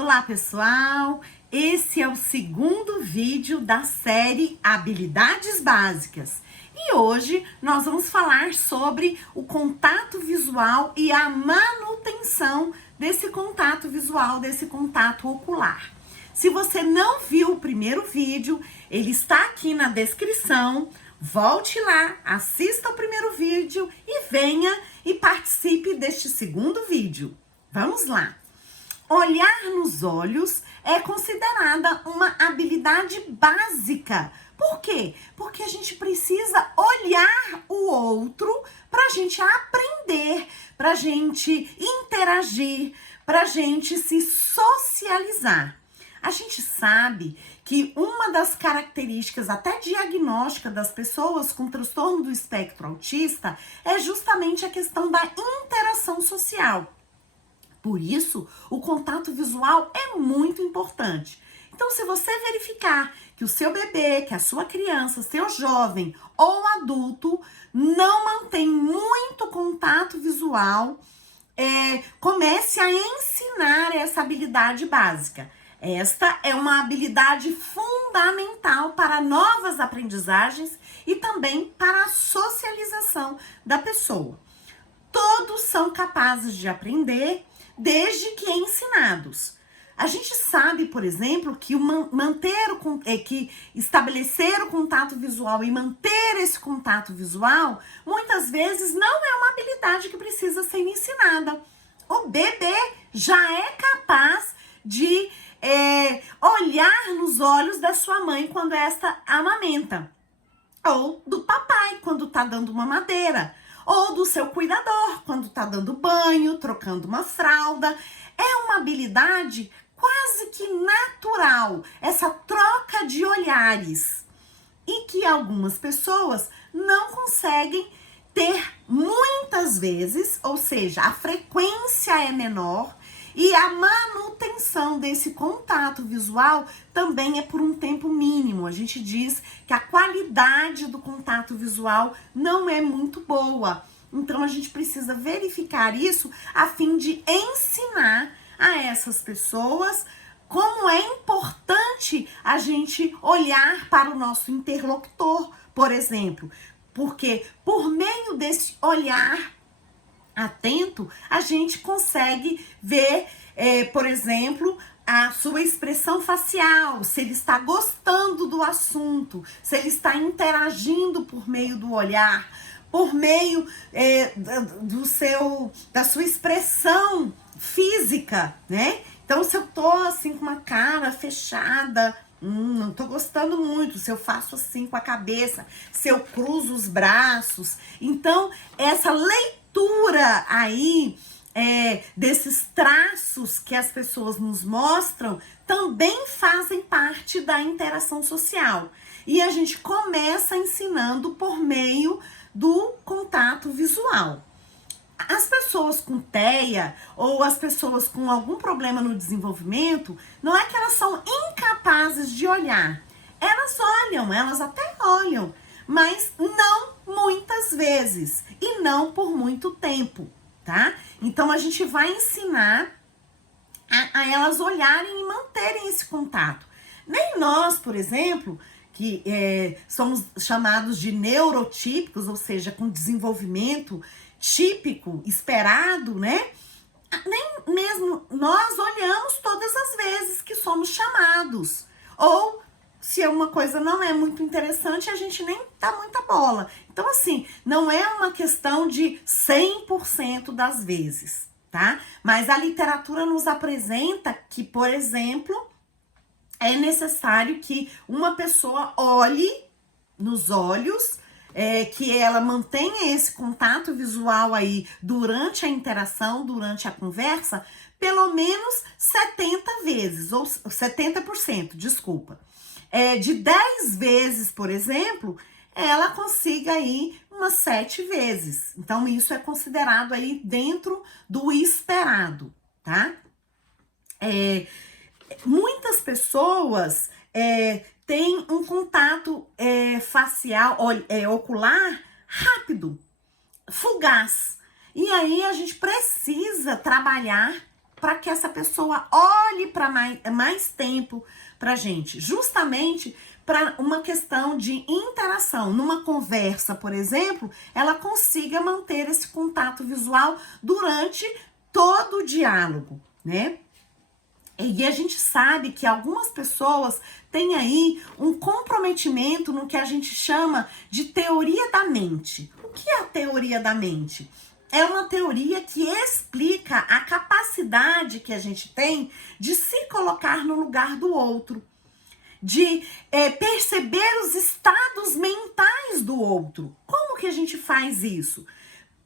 Olá, pessoal! Esse é o segundo vídeo da série Habilidades Básicas. E hoje nós vamos falar sobre o contato visual e a manutenção desse contato visual, desse contato ocular. Se você não viu o primeiro vídeo, ele está aqui na descrição. Volte lá, assista o primeiro vídeo e venha e participe deste segundo vídeo. Vamos lá! Olhar nos olhos é considerada uma habilidade básica. Por quê? Porque a gente precisa olhar o outro para a gente aprender, para a gente interagir, para a gente se socializar. A gente sabe que uma das características até diagnóstica das pessoas com transtorno do espectro autista é justamente a questão da interação social. Por isso, o contato visual é muito importante. Então, se você verificar que o seu bebê, que a sua criança, seu jovem ou adulto não mantém muito contato visual, comece a ensinar essa habilidade básica. Esta é uma habilidade fundamental para novas aprendizagens e também para a socialização da pessoa. Todos são capazes de aprender desde que ensinados. A gente sabe, por exemplo, que estabelecer o contato visual e manter esse contato visual, muitas vezes não é uma habilidade que precisa ser ensinada. O bebê já é capaz de olhar nos olhos da sua mãe quando esta amamenta, ou do papai quando está dando uma mamadeira, ou do seu cuidador quando está dando banho, trocando uma fralda. É uma habilidade quase que natural, essa troca de olhares, e que algumas pessoas não conseguem ter muitas vezes, ou seja, a frequência é menor e a manutenção desse contato visual também é por um tempo mínimo. A gente diz que a qualidade do contato visual não é muito boa. Então, a gente precisa verificar isso a fim de ensinar a essas pessoas como é importante a gente olhar para o nosso interlocutor, por exemplo. Porque por meio desse olhar atento, a gente consegue ver, por exemplo, a sua expressão facial, se ele está gostando do assunto, se ele está interagindo por meio do olhar, por meio da sua expressão física, né? Então, se eu tô assim com uma cara fechada, não tô gostando muito, se eu faço assim com a cabeça, se eu cruzo os braços. Então, essa leitura aí desses traços que as pessoas nos mostram também fazem parte da interação social. E a gente começa ensinando por meio do contato visual. As pessoas com TEA ou as pessoas com algum problema no desenvolvimento, não é que elas são incapazes de olhar. Elas olham, elas até olham, mas não muitas vezes e não por muito tempo, tá? Então, a gente vai ensinar a elas olharem e manterem esse contato. Nem nós, por exemplo, que somos chamados de neurotípicos, ou seja, com desenvolvimento típico, esperado, né? Nem mesmo nós olhamos todas as vezes que somos chamados. Ou, se uma coisa não é muito interessante, a gente nem dá muita bola. Então, assim, não é uma questão de 100% das vezes, tá? Mas a literatura nos apresenta que, por exemplo, é necessário que uma pessoa olhe nos olhos, que ela mantenha esse contato visual aí durante a interação, durante a conversa, pelo menos 70 vezes, ou 70%, desculpa. De 10 vezes, por exemplo, ela consiga aí umas 7 vezes. Então, isso é considerado aí dentro do esperado, tá? Muitas pessoas têm um contato facial, ocular rápido, fugaz. E aí a gente precisa trabalhar para que essa pessoa olhe para mais tempo pra gente, justamente para uma questão de interação. Numa conversa, por exemplo, ela consiga manter esse contato visual durante todo o diálogo, né? E a gente sabe que algumas pessoas têm aí um comprometimento no que a gente chama de teoria da mente. O que é a teoria da mente? É uma teoria que explica a capacidade que a gente tem de se colocar no lugar do outro, de perceber os estados mentais do outro. Como que a gente faz isso?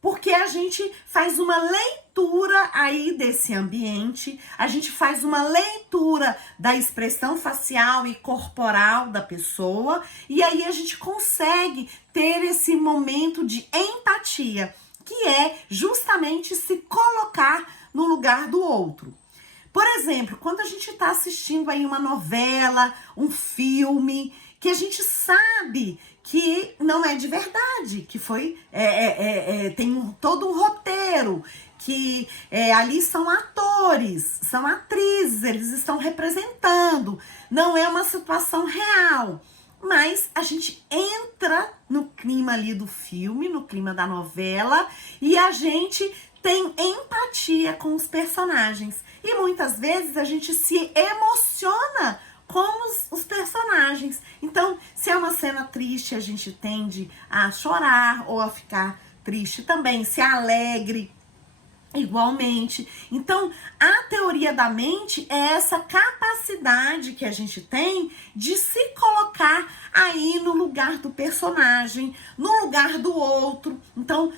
Porque a gente faz uma leitura aí desse ambiente, a gente faz uma leitura da expressão facial e corporal da pessoa, e aí a gente consegue ter esse momento de empatia, que é justamente se colocar no lugar do outro. Por exemplo, quando a gente está assistindo aí uma novela, um filme, que a gente sabe que não é de verdade, que foi tem todo um roteiro, que ali são atores, são atrizes, eles estão representando, não é uma situação real. Mas a gente entra no clima ali do filme, no clima da novela, e a gente tem empatia com os personagens. E muitas vezes a gente se emociona com os personagens. Então, se é uma cena triste, a gente tende a chorar ou a ficar triste também. Se é alegre, igualmente. Então, a teoria da mente é essa capacidade que a gente tem de se colocar aí no lugar do personagem, no lugar do outro. Então,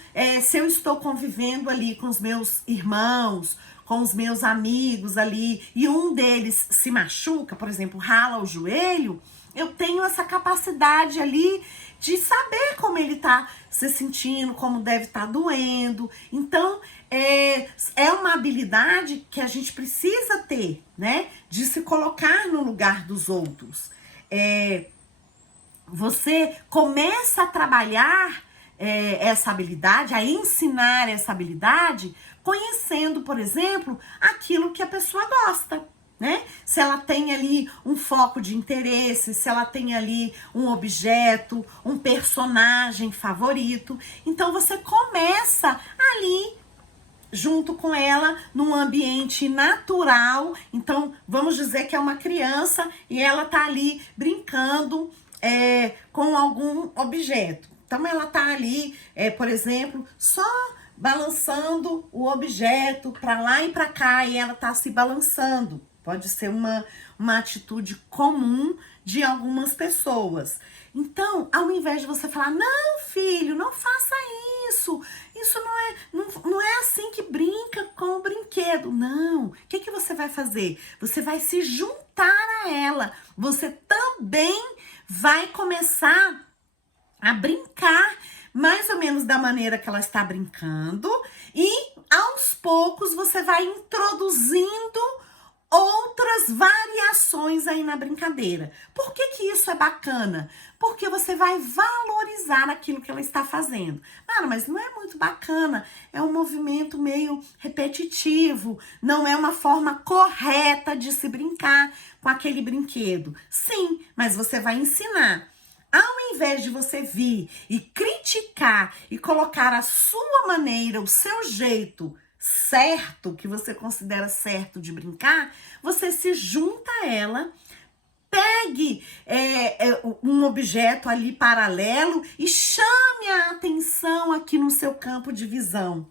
se eu estou convivendo ali com os meus irmãos, com os meus amigos ali, e um deles se machuca, por exemplo, rala o joelho, eu tenho essa capacidade ali de saber como ele tá se sentindo, como deve estar doendo. Então, é uma habilidade que a gente precisa ter, né? De se colocar no lugar dos outros. Você começa a trabalhar essa habilidade, a ensinar essa habilidade, conhecendo, por exemplo, aquilo que a pessoa gosta, né? Se ela tem ali um foco de interesse, se ela tem ali um objeto, um personagem favorito. Então, você começa ali junto com ela num ambiente natural. Então, vamos dizer que é uma criança e ela tá ali brincando com algum objeto. Então, ela tá ali, por exemplo, só balançando o objeto para lá e para cá, e ela tá se balançando. Pode ser uma atitude comum de algumas pessoas. Então, ao invés de você falar, não, filho, não faça isso não é assim que brinca com o brinquedo. Não, o que você vai fazer? Você vai se juntar a ela. Você também vai começar a brincar mais ou menos da maneira que ela está brincando, e aos poucos você vai introduzindo outras variações aí na brincadeira. Por que isso é bacana? Porque você vai valorizar aquilo que ela está fazendo. Ah, mas não é muito bacana, é um movimento meio repetitivo, não é uma forma correta de se brincar com aquele brinquedo. Sim, mas você vai ensinar. Ao invés de você vir e criticar e colocar a sua maneira, o seu jeito certo, que você considera certo de brincar, você se junta a ela, pegue um objeto ali paralelo e chame a atenção aqui no seu campo de visão,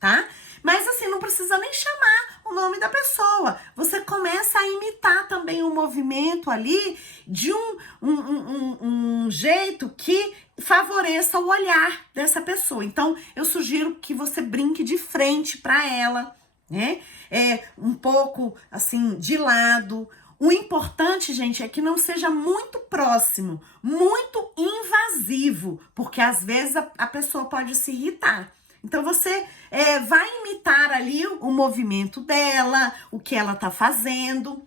tá? Mas assim, não precisa nem chamar o nome da pessoa. Você começa a imitar também o movimento ali de um jeito que favoreça o olhar dessa pessoa. Então, eu sugiro que você brinque de frente para ela, né? Um pouco assim, de lado. O importante, gente, é que não seja muito próximo, muito invasivo, porque às vezes a pessoa pode se irritar. Então, você vai imitar ali o movimento dela, o que ela tá fazendo,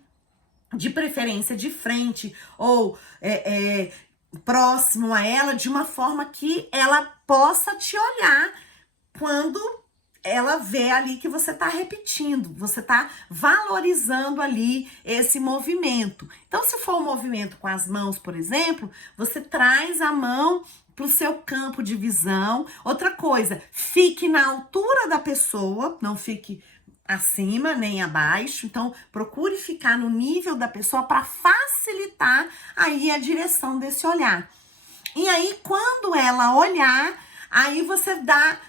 de preferência de frente ou próximo a ela, de uma forma que ela possa te olhar quando ela vê ali que você tá repetindo, você tá valorizando ali esse movimento. Então, se for um movimento com as mãos, por exemplo, você traz a mão para o seu campo de visão. Outra coisa, fique na altura da pessoa, não fique acima nem abaixo. Então, procure ficar no nível da pessoa para facilitar aí a direção desse olhar. E aí, quando ela olhar, aí você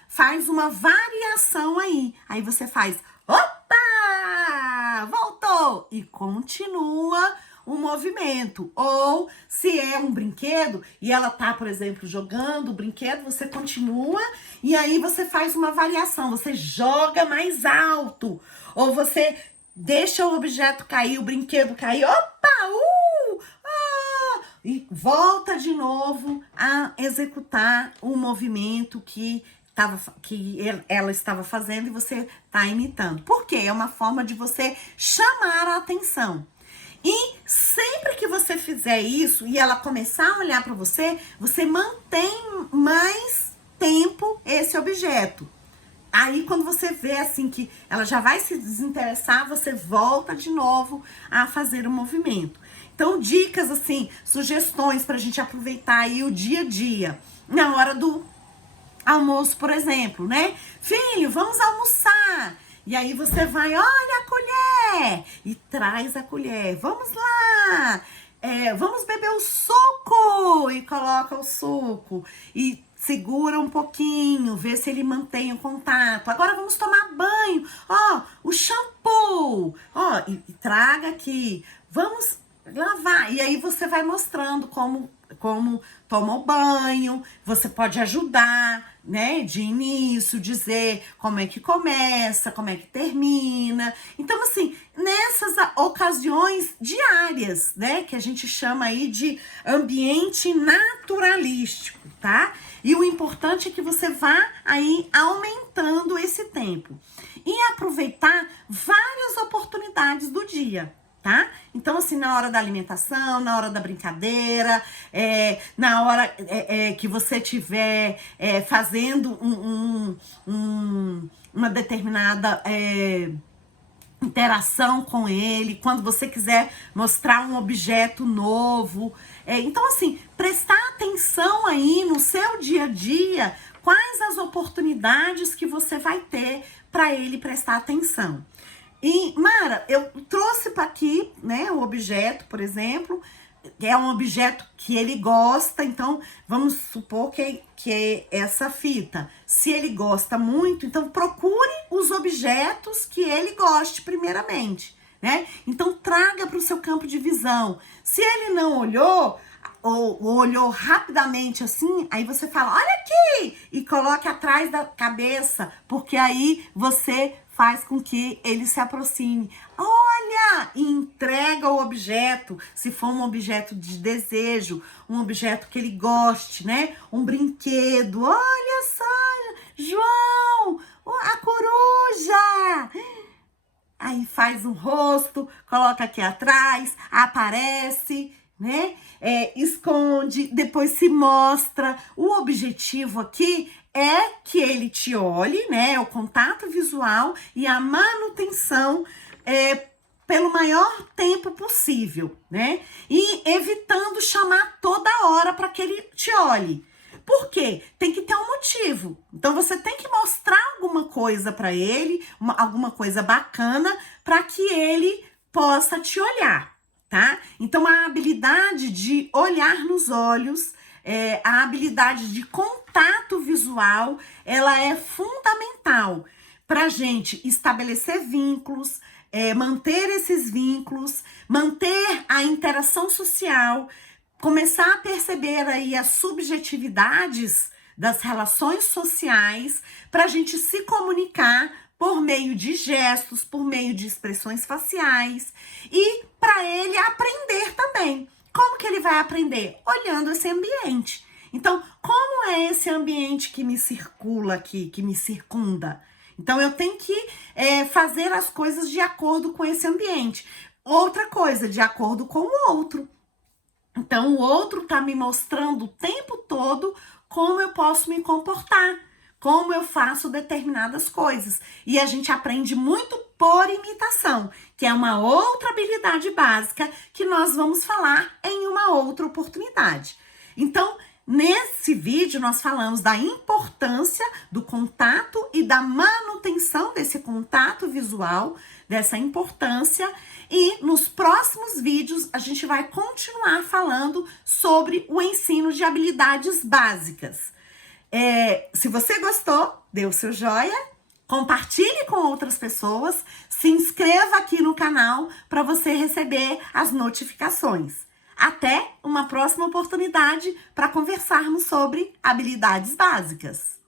faz uma variação aí. Aí você faz, opa! Voltou! E continua o movimento. Ou se é um brinquedo e ela tá, por exemplo, jogando o brinquedo, você continua e aí você faz uma variação. Você joga mais alto. Ou você deixa o objeto cair, o brinquedo cair. Opa! E volta de novo a executar o movimento que ela estava fazendo e você está imitando. Por quê? É uma forma de você chamar a atenção. E sempre que você fizer isso e ela começar a olhar para você, você mantém mais tempo esse objeto. Aí, quando você vê assim que ela já vai se desinteressar, você volta de novo a fazer o movimento. Então, dicas assim, sugestões pra gente aproveitar aí o dia a dia. Na hora do almoço, por exemplo, né? Filho, vamos almoçar. E aí você vai, olha a colher, e traz a colher. Vamos lá, vamos beber o suco, e coloca o suco. E segura um pouquinho, vê se ele mantém o contato. Agora vamos tomar banho. Ó, o shampoo. Ó, e traga aqui. Vamos lavar. E aí você vai mostrando como toma o banho. Você pode ajudar, né? De início, dizer como é que começa, como é que termina. Então, assim, nessas ocasiões diárias, né? Que a gente chama aí de ambiente naturalístico, tá? E o importante é que você vá aí aumentando esse tempo. E aproveitar várias oportunidades do dia, tá? Então, assim, na hora da alimentação, na hora da brincadeira, na hora que você estiver fazendo uma determinada interação com ele, quando você quiser mostrar um objeto novo. Então, assim, prestar atenção aí no seu dia a dia, quais as oportunidades que você vai ter para ele prestar atenção. E, Mara, eu trouxe para aqui, né, o objeto, por exemplo, é um objeto que ele gosta, então vamos supor que é essa fita. Se ele gosta muito, então procure os objetos que ele goste primeiramente, né? Então traga para o seu campo de visão. Se ele não olhou, ou olhou rapidamente assim, aí você fala, olha aqui! E coloque atrás da cabeça, porque aí você faz com que ele se aproxime. Olha! E entrega o objeto, se for um objeto de desejo, um objeto que ele goste, né? Um brinquedo. Olha só, João, a coruja! Aí faz um rosto, coloca aqui atrás, aparece, né? Esconde, depois se mostra. O objetivo aqui é que ele te olhe, né? O contato visual e a manutenção pelo maior tempo possível, né? E evitando chamar toda hora para que ele te olhe. Por quê? Tem que ter um motivo. Então, você tem que mostrar alguma coisa para ele, alguma coisa bacana, para que ele possa te olhar, tá? Então, a habilidade de olhar nos olhos, a habilidade de contato visual, ela é fundamental para a gente estabelecer vínculos, manter esses vínculos, manter a interação social, começar a perceber aí as subjetividades das relações sociais para a gente se comunicar por meio de gestos, por meio de expressões faciais e para ele aprender também. Como que ele vai aprender? Olhando esse ambiente. Então, como é esse ambiente que me circula aqui, que me circunda? Então, eu tenho que fazer as coisas de acordo com esse ambiente. Outra coisa, de acordo com o outro. Então, o outro tá me mostrando o tempo todo como eu posso me comportar, como eu faço determinadas coisas. E a gente aprende muito por imitação, que é uma outra habilidade básica que nós vamos falar em uma outra oportunidade. Então, nesse vídeo nós falamos da importância do contato e da manutenção desse contato visual, dessa importância, e nos próximos vídeos a gente vai continuar falando sobre o ensino de habilidades básicas. Se você gostou, dê o seu joia, compartilhe com outras pessoas, se inscreva aqui no canal para você receber as notificações. Até uma próxima oportunidade para conversarmos sobre habilidades básicas.